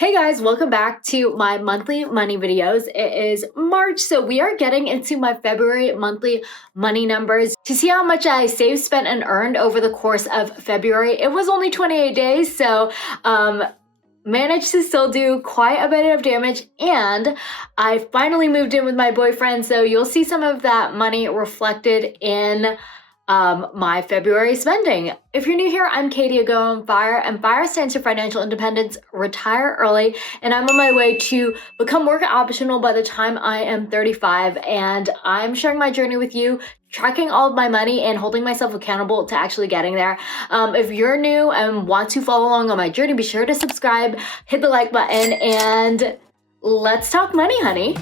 Hey guys, welcome back to my monthly money videos. It is March, so we are getting into my February monthly money numbers. To see how much I saved, spent, and earned over the course of February, it was only 28 days, so managed to still do quite a bit of damage, and I finally moved in with my boyfriend, so you'll see some of that money reflected in my February spending. If you're new here, I'm Katie, Go on Fire, and FIRE stands for Financial Independence, Retire Early, and I'm on my way to become work optional by the time I am 35, and I'm sharing my journey with you, tracking all of my money and holding myself accountable to actually getting there. If you're new and want to follow along on my journey, be sure to subscribe, hit the like button, and let's talk money, honey.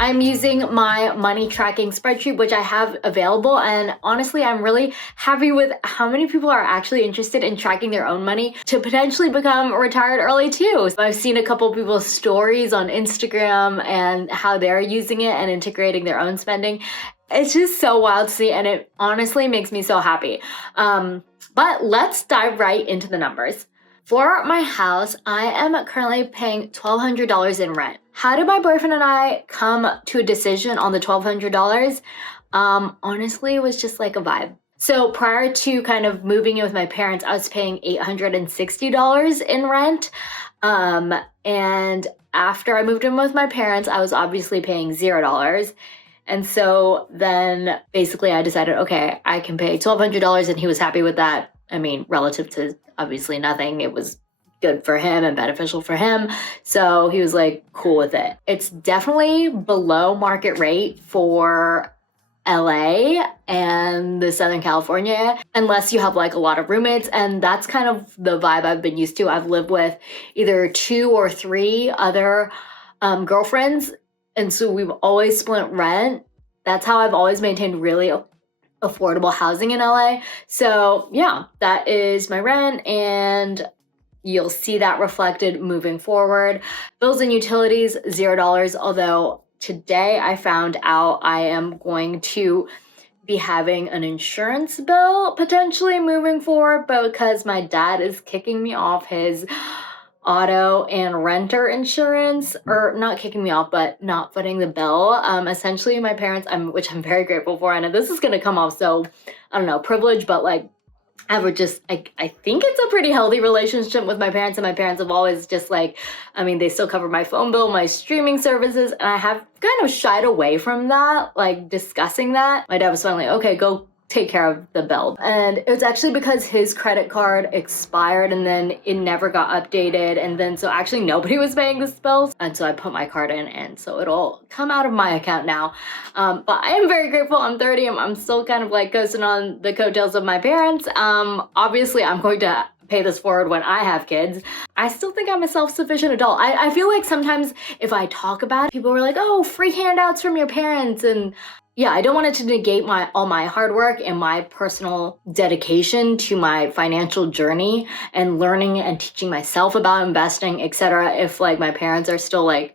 I'm using my money tracking spreadsheet, which I have available, and honestly, I'm really happy with how many people are actually interested in tracking their own money to potentially become retired early too. I've seen a couple people's stories on Instagram and how they're using it and integrating their own spending. It's just so wild to see, and it honestly makes me so happy. But let's dive right into the numbers. For my house, I am currently paying $1,200 in rent. How did my boyfriend and I come to a decision on the $1,200? Honestly, it was just like a vibe. So prior to kind of moving in with my parents, I was paying $860 in rent. And after I moved in with my parents, I was obviously paying $0. And so then basically I decided, okay, I can pay $1,200, and he was happy with that. I mean, relative to obviously nothing, it was good for him and beneficial for him. So he was like cool with it. It's definitely below market rate for LA and the Southern California, unless you have like a lot of roommates. And that's kind of the vibe I've been used to. I've lived with either 2 or 3 other girlfriends. And so we've always split rent. That's how I've always maintained really affordable housing in LA. So yeah, that is my rent, and you'll see that reflected moving forward. Bills and utilities, $0. Although today I found out I am going to be having an insurance bill potentially moving forward, but because my dad is kicking me off his auto and renter insurance, or not kicking me off, but not footing the bill. Essentially my parents, which I'm very grateful for, and this is gonna come off so, I don't know, privilege, but like I think it's a pretty healthy relationship with my parents, and my parents have always just like, I mean, they still cover my phone bill, my streaming services, and I have kind of shied away from that, like discussing that. My dad was finally, okay, go take care of the bill. And it was actually because his credit card expired and then it never got updated. And then so actually nobody was paying this bill. And so I put my card in, and so it'll come out of my account now. But I am very grateful. I'm 30. I'm still kind of like coasting on the coattails of my parents. Obviously I'm going to pay this forward when I have kids. I still think I'm a self-sufficient adult. I feel like sometimes if I talk about it, people are like, oh, free handouts from your parents. And yeah, I don't want it to negate all my hard work and my personal dedication to my financial journey and learning and teaching myself about investing, etc. If like my parents are still like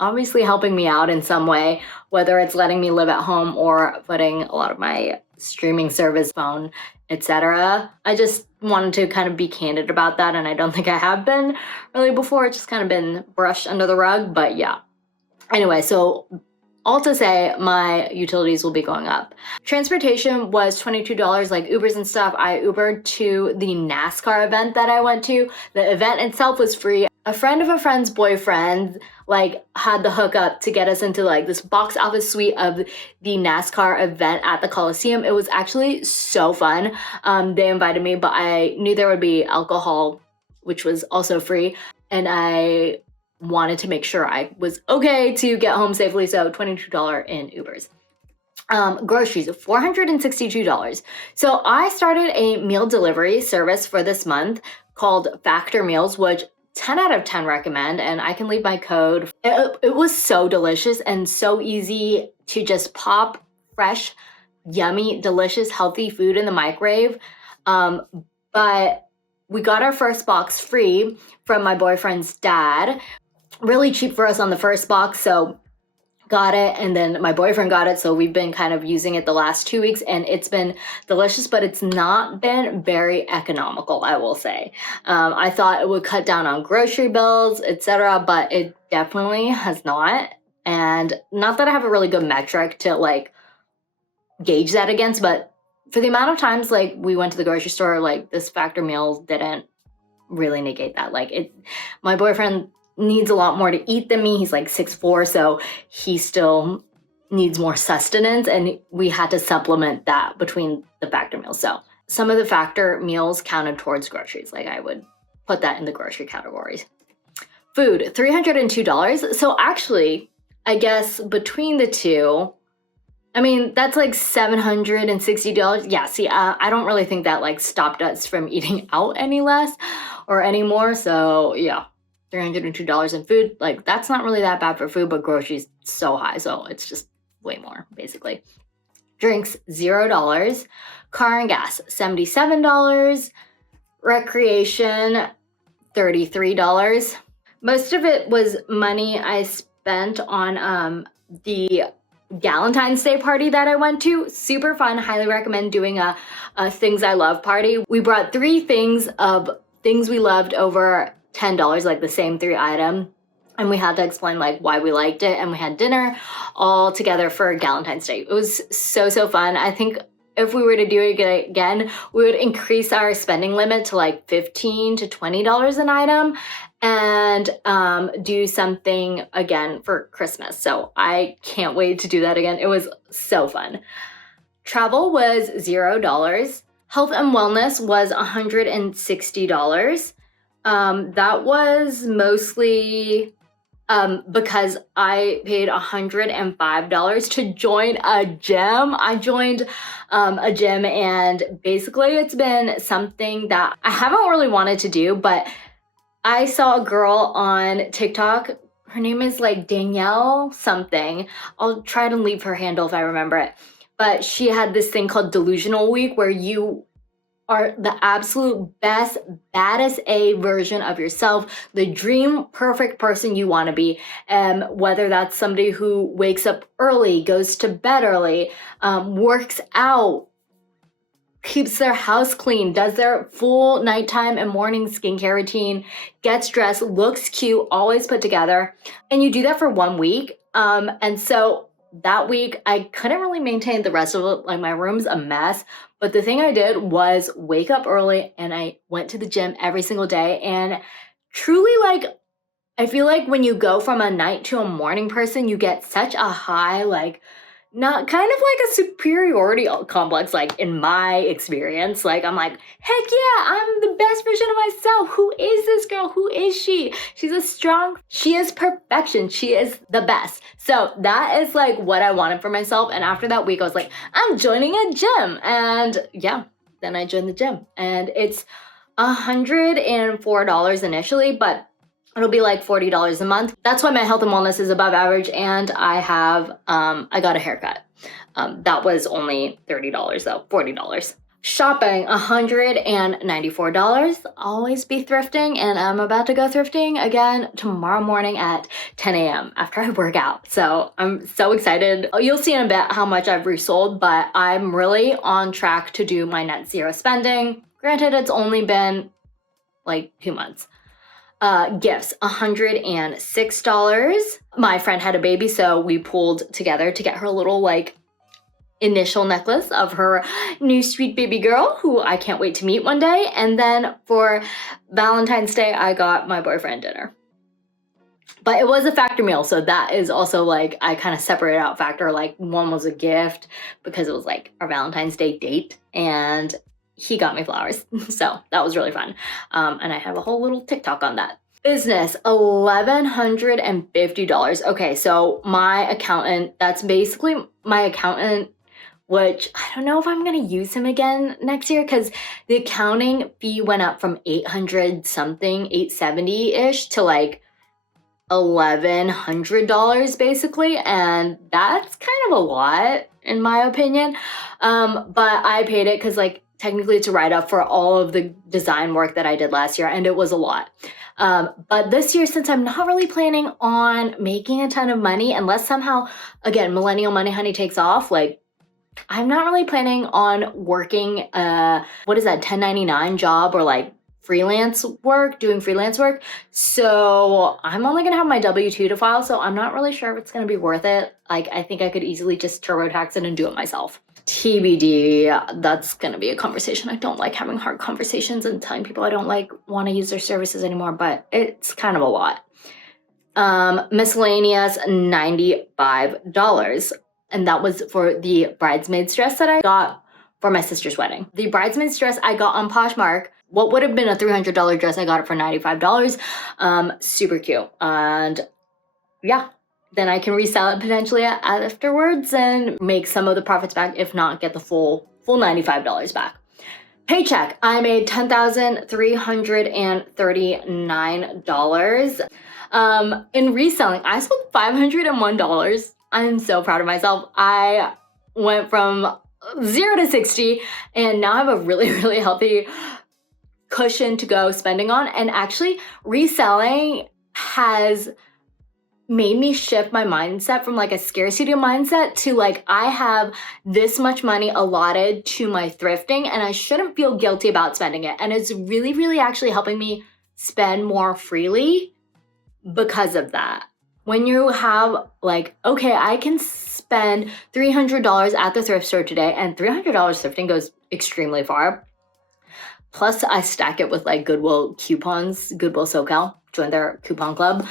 obviously helping me out in some way, whether it's letting me live at home or putting a lot of my streaming service, phone, etc. I just wanted to kind of be candid about that, and I don't think I have been really before. It's just kind of been brushed under the rug, but yeah. Anyway, so all to say, my utilities will be going up. Transportation was $22, like Ubers and stuff. I Ubered to the NASCAR event that I went to. The event itself was free. A friend of a friend's boyfriend like had the hookup to get us into like this box office suite of the NASCAR event at the Coliseum. It was actually so fun. They invited me, but I knew there would be alcohol, which was also free. And I wanted to make sure I was okay to get home safely, so $22 in Ubers. Groceries, $462. So I started a meal delivery service for this month called Factor Meals, which 10 out of 10 recommend, and I can leave my code. It was so delicious and so easy to just pop fresh, yummy, delicious, healthy food in the microwave. But we got our first box free from my boyfriend's dad. Really cheap for us on the first box, so got it, and then my boyfriend got it, so we've been kind of using it the last 2 weeks, and it's been delicious, but it's not been very economical, I will say. I thought it would cut down on grocery bills, etc., but it definitely has not. And not that I have a really good metric to like gauge that against, but for the amount of times like we went to the grocery store, like this factor meal didn't really negate that. Like my boyfriend needs a lot more to eat than me. He's like 6'4", so he still needs more sustenance, and we had to supplement that between the factor meals. So some of the factor meals counted towards groceries. Like I would put that in the grocery categories. Food, $302. So actually, I guess between the two, I mean, that's like $760. Yeah, see, I don't really think that like stopped us from eating out any less or anymore. So yeah, $302 in food. Like that's not really that bad for food, but groceries so high. So it's just way more basically. Drinks, $0. Car and gas, $77. Recreation, $33. Most of it was money I spent on the Galentine's Day party that I went to. Super fun. Highly recommend doing a things I love party. We brought 3 things of things we loved over $10, like the same 3 item. And we had to explain like why we liked it. And we had dinner all together for Galentine's Day. It was so fun. I think if we were to do it again, we would increase our spending limit to like $15 to $20 an item, and do something again for Christmas. So I can't wait to do that again. It was so fun. Travel was $0. Health and wellness was $160. That was mostly because I paid $105 to join a gym. I joined a gym, and basically it's been something that I haven't really wanted to do, but I saw a girl on TikTok. Her name is like Danielle something. I'll try to leave her handle if I remember it. But she had this thing called Delusional Week, where you are the absolute best, baddest A version of yourself, the dream perfect person you want to be. Whether that's somebody who wakes up early, goes to bed early, works out, keeps their house clean, does their full nighttime and morning skincare routine, gets dressed, looks cute, always put together. And you do that for 1 week. And so that week I couldn't really maintain the rest of it. Like my room's a mess. But the thing I did was wake up early, and I went to the gym every single day. And truly, like, I feel like when you go from a night to a morning person, you get such a high, like, not kind of like a superiority complex, like in my experience. Like I'm like, heck yeah, I'm the best version of myself. Who is this girl? Who is she? She is perfection. She is the best. So that is like what I wanted for myself. And after that week, I was like, I'm joining a gym. And yeah, then I joined the gym, and it's $104 initially, but it'll be like $40 a month. That's why my health and wellness is above average, and I have, I got a haircut. That was only $30 though, $40. Shopping, $194. Always be thrifting, and I'm about to go thrifting again tomorrow morning at 10 a.m. after I work out. So I'm so excited. You'll see in a bit how much I've resold, but I'm really on track to do my net zero spending. Granted, it's only been like 2 months. Gifts, $106. My friend had a baby, so we pulled together to get her a little like initial necklace of her new sweet baby girl, who I can't wait to meet one day. And then for Valentine's Day, I got my boyfriend dinner. But it was a factor meal, so that is also like, I kind of separated out factor. Like one was a gift because it was like our Valentine's Day date, and he got me flowers. So that was really fun. And I have a whole little TikTok on that. Business, $1,150. Okay, so my accountant, that's basically my accountant, which I don't know if I'm gonna use him again next year, because the accounting fee went up from 800 something, 870-ish to like $1,100 basically, and that's kind of a lot in my opinion. But I paid it because like technically it's a write-up for all of the design work that I did last year, and it was a lot. But this year, since I'm not really planning on making a ton of money, unless somehow, again, Millennial Money Honey takes off, like, I'm not really planning on working, 1099 job or like doing freelance work. So I'm only gonna have my W-2 to file, so I'm not really sure if it's gonna be worth it. Like, I think I could easily just TurboTax it and do it myself. TBD, that's gonna be a conversation. I don't like having hard conversations and telling people I don't want to use their services anymore, but it's kind of a lot. Miscellaneous, $95. And that was for the bridesmaid's dress that I got for my sister's wedding. The bridesmaid's dress I got on Poshmark. What would have been a $300 dress, I got it for $95. Super cute. And yeah, then I can resell it potentially afterwards and make some of the profits back, if not get the full $95 back. Paycheck, I made $10,339. In reselling, I sold $501. I'm so proud of myself. I went from 0 to 60, and now I have a really, really healthy cushion to go spending on. And actually, reselling has made me shift my mindset from like a scarcity mindset to like, I have this much money allotted to my thrifting and I shouldn't feel guilty about spending it. And it's really, really actually helping me spend more freely because of that. When you have like, okay, I can spend $300 at the thrift store today, and $300 thrifting goes extremely far. Plus I stack it with like Goodwill coupons, Goodwill SoCal, join their coupon club.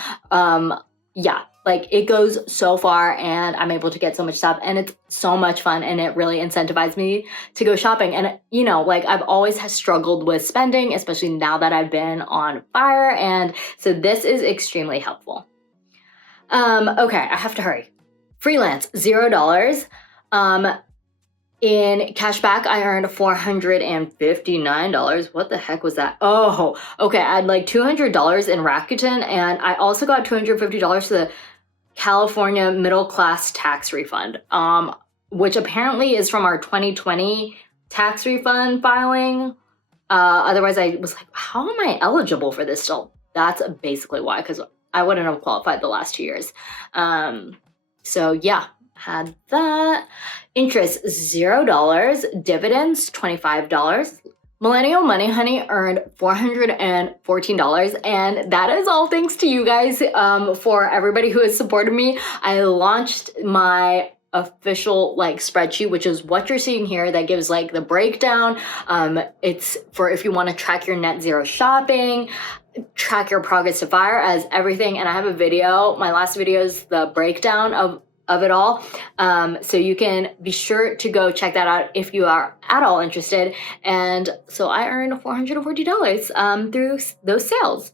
Yeah, like it goes so far and I'm able to get so much stuff and it's so much fun and it really incentivized me to go shopping. And you know, like I've always struggled with spending, especially now that I've been on fire. And so this is extremely helpful. Okay, I have to hurry. Freelance, $0. In cashback, I earned $459. What the heck was that? Oh, okay. I had like $200 in Rakuten, and I also got $250 for the California middle class tax refund, which apparently is from our 2020 tax refund filing. Otherwise, I was like, how am I eligible for this still? That's basically why, because I wouldn't have qualified the last 2 years. So yeah, had that. Interest, $0. Dividends, $25. Millennial Money Honey earned $414, and that is all thanks to you guys, for everybody who has supported me. I launched my official like spreadsheet, which is what you're seeing here, that gives like the breakdown. It's for if you want to track your net zero shopping, track your progress to fire as everything. And I have a video, my last video is the breakdown of it all. So you can be sure to go check that out if you are at all interested. And so I earned $440 through those sales.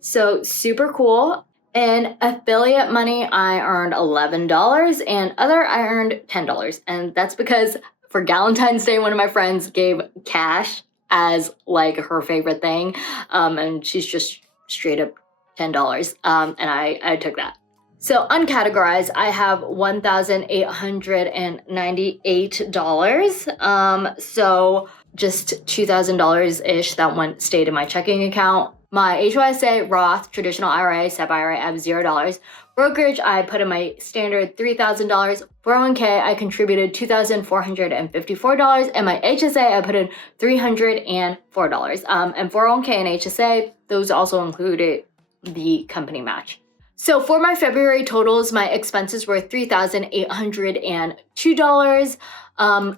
So super cool. And affiliate money, I earned $11, and other, I earned $10. And that's because for Valentine's Day, one of my friends gave cash as like her favorite thing. And she's just straight up $10. And I took that. So uncategorized, I have $1,898. So just $2,000-ish that stayed in my checking account. My HYSA, Roth, traditional IRA, SEP IRA, I have $0. Brokerage, I put in my standard $3,000. 401k, I contributed $2,454. And my HSA, I put in $304. And 401k and HSA, those also included the company match. So for my February totals, my expenses were $3,802.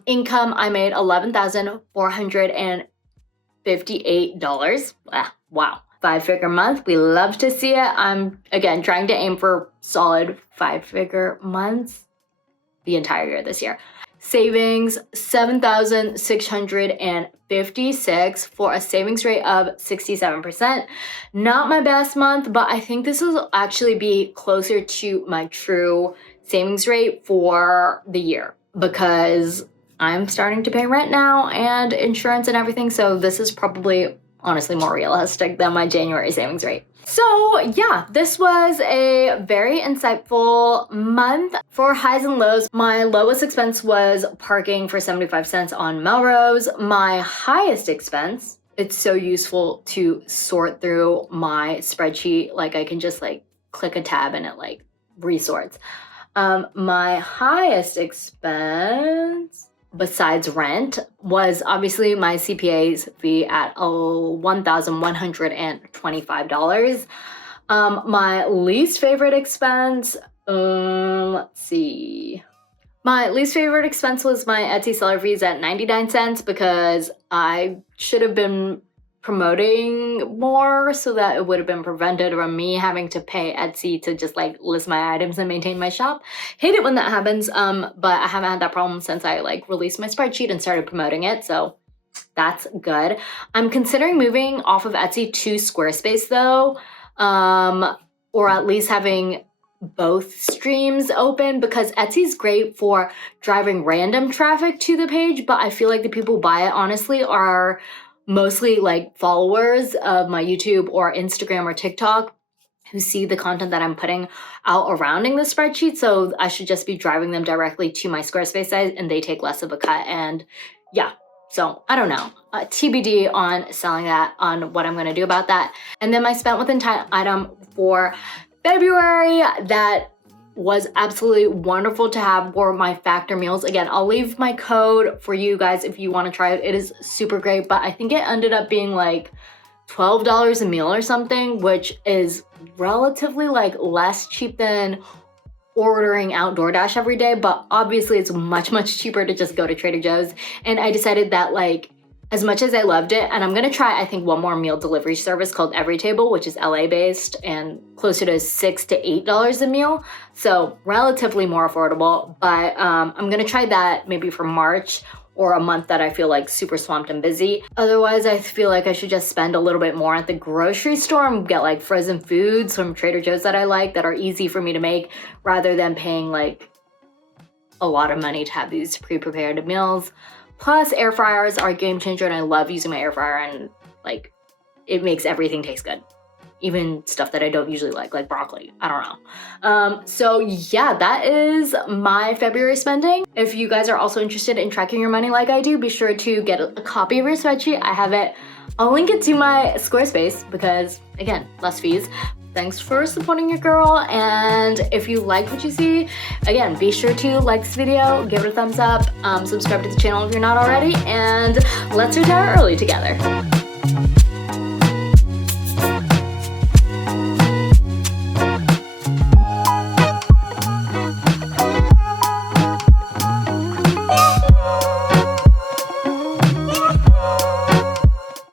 Income, I made $11,458. Wow. 5-figure month. We love to see it. I'm, again, trying to aim for solid 5-figure months the entire year this year. Savings, $7,656 for a savings rate of 67%. Not my best month, but I think this will actually be closer to my true savings rate for the year because I'm starting to pay rent now and insurance and everything. So this is probably honestly more realistic than my January savings rate. So yeah, this was a very insightful month. For highs and lows, my lowest expense was parking for 75 cents on Melrose. My highest expense, it's so useful to sort through my spreadsheet. Like I can just like click a tab and it like resorts. My highest expense besides rent was obviously my CPA's fee at $1,125. My least favorite expense, let's see. My least favorite expense was my Etsy seller fees at 99 cents because I should have been promoting more so that it would have been prevented from me having to pay Etsy to just like list my items and maintain my shop. Hate it when that happens, but I haven't had that problem since I like released my spreadsheet and started promoting it, so that's good. I'm considering moving off of Etsy to Squarespace though, or at least having both streams open, because Etsy's great for driving random traffic to the page, but I feel like the people who buy it honestly are mostly like followers of my YouTube or Instagram or TikTok who see the content that I'm putting out around in the spreadsheet. So I should just be driving them directly to my Squarespace site and they take less of a cut. And yeah, so I don't know. TBD on selling that, on what I'm gonna do about that. And then my spent with intent item for February that was absolutely wonderful to have were my factor meals. Again, I'll leave my code for you guys if you want to try it. It is super great, but I think it ended up being like $12 a meal or something, which is relatively like less cheap than ordering out DoorDash every day, but obviously it's much, much cheaper to just go to Trader Joe's. And I decided that like, as much as I loved it, and I'm gonna try, I think, one more meal delivery service called Everytable, which is LA based and closer to $6 to $8 a meal. So relatively more affordable, but I'm gonna try that maybe for March or a month that I feel like super swamped and busy. Otherwise, I feel like I should just spend a little bit more at the grocery store and get like frozen foods from Trader Joe's that I like, that are easy for me to make, rather than paying like a lot of money to have these pre-prepared meals. Plus, air fryers are a game changer, and I love using my air fryer, and like it makes everything taste good. Even stuff that I don't usually like broccoli. I don't know. So yeah, that is my February spending. If you guys are also interested in tracking your money like I do, be sure to get a copy of your spreadsheet. I have it. I'll link it to my Squarespace because, again, less fees. Thanks for supporting your girl, and if you like what you see, again, be sure to like this video, give it a thumbs up, subscribe to the channel if you're not already, and let's retire early together.